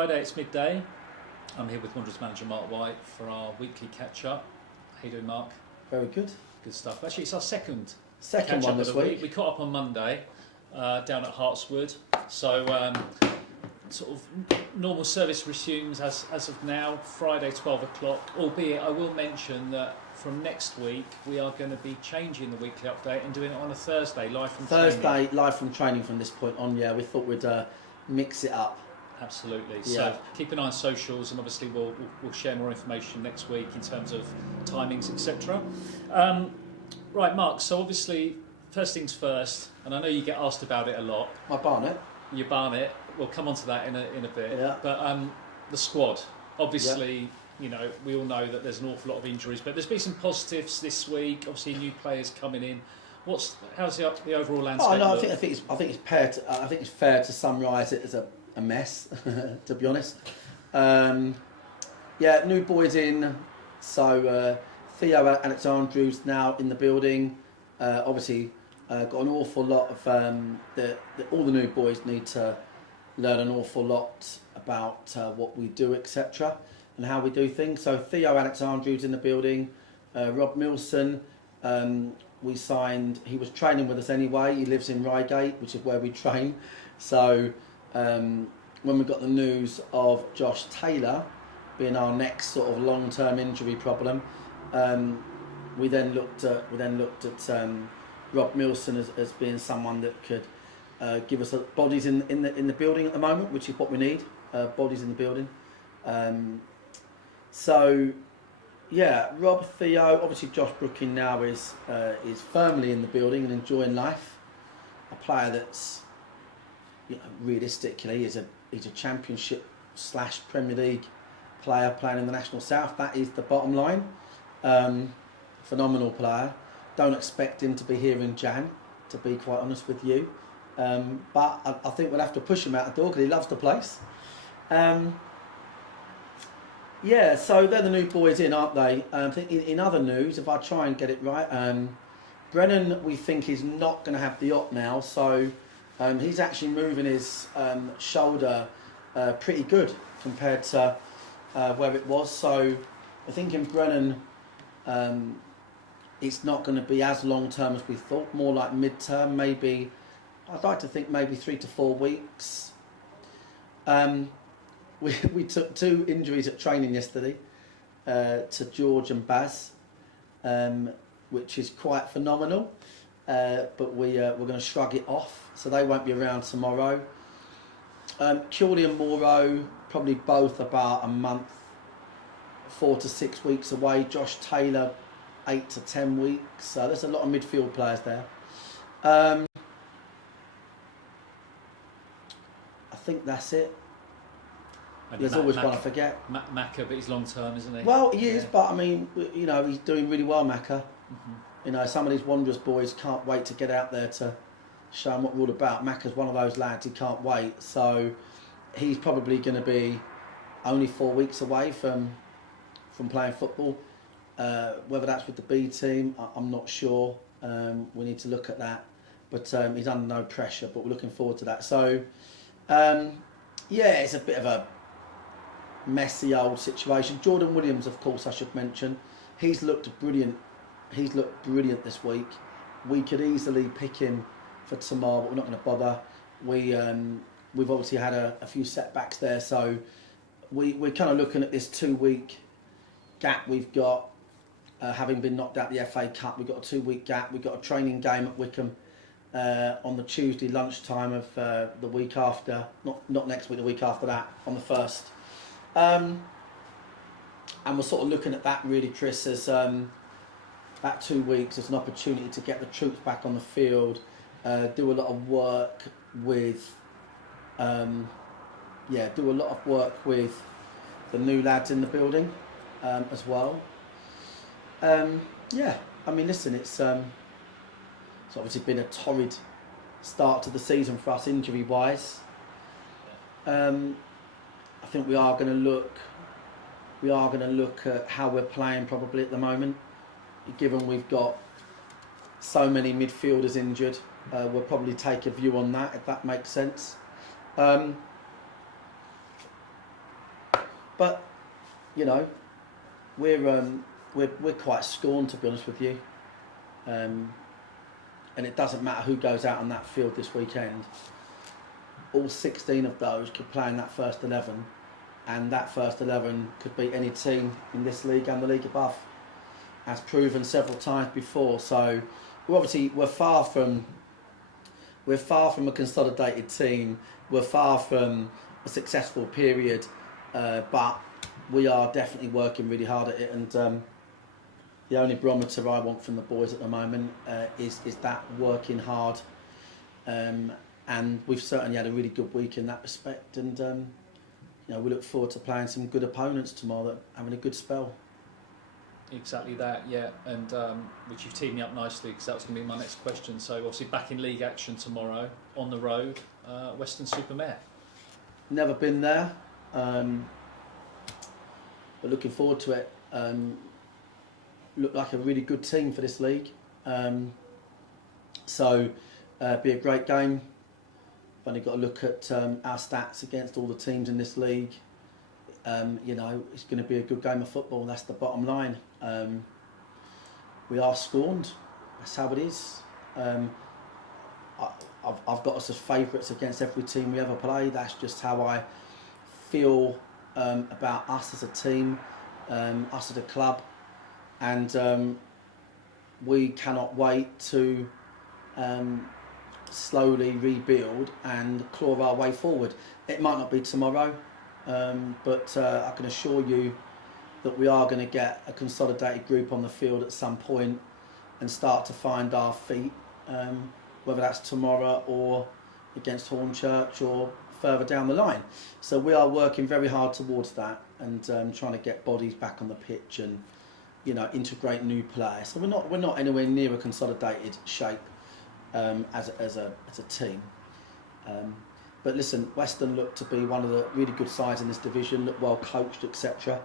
Friday, it's midday. I'm here with Wanderers manager Marc White for our weekly catch-up. How you doing, Marc? Very good. Good stuff. Actually, it's our second Second one catch-up this of the week. We caught up on Monday down at Hartswood. So sort of normal service resumes as of now, Friday 12 o'clock, albeit I will mention that from next week we are going to be changing the weekly update and doing it on a Thursday, live from training. Live from training from this point on, yeah. We thought we'd mix it up. Absolutely. Yeah. So keep an eye on socials, and obviously we'll share more information next week in terms of timings, etc. Right, Marc. So obviously, first things first, and I know you get asked about it a lot. My Barnet. Your Barnet. We'll come on to that in a bit. Yeah. But the squad. Obviously, you know, we all know that there's an awful lot of injuries, but there's been some positives this week. Obviously, new players coming in. How's the overall landscape? Oh no, look? I think it's fair to summarise it as a mess, to be honest. Yeah, new boys in. So Theo Alexandru's now in the building. Obviously, got an awful lot of all the new boys need to learn an awful lot about what we do, etc., and how we do things. So Theo Alexandru's in the building. Rob Milson, we signed. He was training with us anyway. He lives in Reigate, which is where we train. So when we got the news of Josh Taylor being our next sort of long-term injury problem, we then looked at Rob Milson as being someone that could give us bodies in the building at the moment, which is what we need, bodies in the building. So yeah, Rob, Theo, obviously Josh Brooking now is firmly in the building and enjoying life. A player that's, you know, realistically he's a Championship / Premier League player playing in the National South. That is the bottom line. Phenomenal player. Don't expect him to be here in Jan, to be quite honest with you. But I think we'll have to push him out the door because he loves the place. Yeah, so they're the new boys in, aren't they? I think in other news, if I try and get it right, Brennan, we think, is not going to have the op now, so he's actually moving his shoulder pretty good compared to where it was. So I think in Brennan, it's not going to be as long term as we thought, more like mid-term, maybe. I'd like to think maybe 3 to 4 weeks. We took 2 injuries at training yesterday to George and Baz, which is quite phenomenal. But we're going to shrug it off, so they won't be around tomorrow. Curley and Morrow, probably both about a month, 4 to 6 weeks away. Josh Taylor, 8 to 10 weeks. So there's a lot of midfield players there. I think that's it. Maybe There's always one I forget. Macca, but he's long term, isn't he? Well, he is, but I mean, you know, he's doing really well, Macca. Mm-hmm. You know, some of these Wanderers boys can't wait to get out there to show them what we're all about. Macca's one of those lads, he can't wait. So he's probably going to be only 4 weeks away from playing football. Whether that's with the B team, I'm not sure. We need to look at that. But he's under no pressure, but we're looking forward to that. So, yeah, it's a bit of a messy old situation. Jordan Williams, of course, I should mention. He's looked brilliant. He's looked brilliant this week. We could easily pick him for tomorrow, but we're not going to bother. We've obviously had a few setbacks there, so we're kind of looking at this 2 week gap we've got. Having been knocked out the FA Cup, we've got a 2 week gap. We've got a training game at Wickham on the Tuesday lunchtime of the week after. Not next week, the week after that, on the 1st. And we're sort of looking at that really, Chris, as that 2 weeks as an opportunity to get the troops back on the field, do a lot of work with, the new lads in the building as well. Yeah, I mean, listen, it's obviously been a torrid start to the season for us injury-wise. I think we are going to look at how we're playing probably at the moment, given we've got so many midfielders injured. We'll probably take a view on that, if that makes sense. But you know, we're quite scorned, to be honest with you. And it doesn't matter who goes out on that field this weekend. All 16 of those could play in that first 11, and that first 11 could beat any team in this league and the league above, as proven several times before. So we're far from a consolidated team. We're far from a successful period, but we are definitely working really hard at it. And the only barometer I want from the boys at the moment is that working hard. And we've certainly had a really good week in that respect. And you know, we look forward to playing some good opponents tomorrow that are having a good spell. Exactly that, yeah, and which you've teed me up nicely, because that was going to be my next question. So obviously back in league action tomorrow, on the road, Weston-super-Mare. Never been there, but looking forward to it. Look like a really good team for this league, so be a great game. I've only got to look at our stats against all the teams in this league. You know, it's going to be a good game of football. That's the bottom line. We are scorned. That's how it is. I've got us as favourites against every team we ever play. That's just how I feel about us as a team, us as a club, and we cannot wait to slowly rebuild and claw our way forward. It might not be tomorrow, but I can assure you that we are going to get a consolidated group on the field at some point and start to find our feet, whether that's tomorrow or against Hornchurch or further down the line. So we are working very hard towards that, and trying to get bodies back on the pitch and, you know, integrate new players. So we're not anywhere near a consolidated shape as a team. But listen, Weston look to be one of the really good sides in this division, look well coached, etc.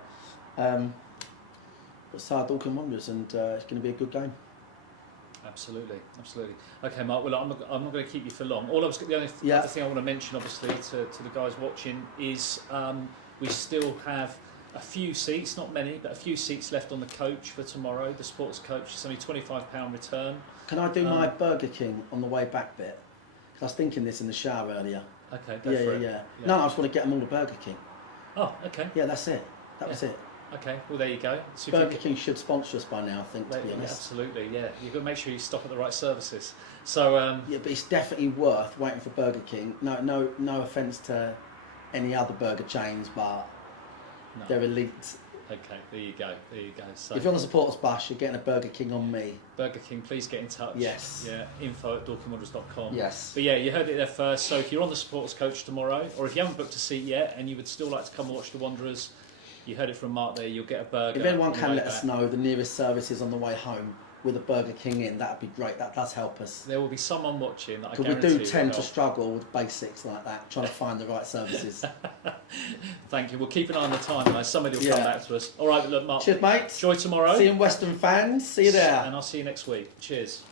But so are Dorking Wanderers, and it's going to be a good game. Absolutely, absolutely. Okay, Mark. Well, I'm not going to keep you for long. The other thing I want to mention, obviously, to the guys watching is we still have a few seats, not many, but a few seats left on the coach for tomorrow. The sports coach. It's only £25 return. Can I do my Burger King on the way back bit? Because I was thinking this in the shower earlier. Okay, go for it. Yeah. No, I just want to get them all to Burger King. Oh, okay. Yeah, that's it. That was it. Okay, well there you go. So Burger King should sponsor us by now, I think, to be honest. Absolutely, yeah. You've got to make sure you stop at the right services. So yeah, but it's definitely worth waiting for Burger King. No offence to any other burger chains, but they're elite. Okay, there you go. So if you're on the supporters bus, you're getting a Burger King on me. Burger King, please get in touch. Yes. Yeah, info@dorkingwanderers.com. Yes. But yeah, you heard it there first. So if you're on the supporters coach tomorrow, or if you haven't booked a seat yet and you would still like to come and watch the Wanderers, you heard it from Mark there, you'll get a burger. If anyone can let us know the nearest services on the way home with a Burger King in, that'd be great. That does help us. There will be someone watching that I Because guarantee we do tend to help. struggle with basics like that, trying to find the right services. Thank you. We'll keep an eye on the time, guys. Somebody will come back to us. All right, look, Mark. Cheers, mate. Enjoy tomorrow. See you in Western fans. See you there. And I'll see you next week. Cheers.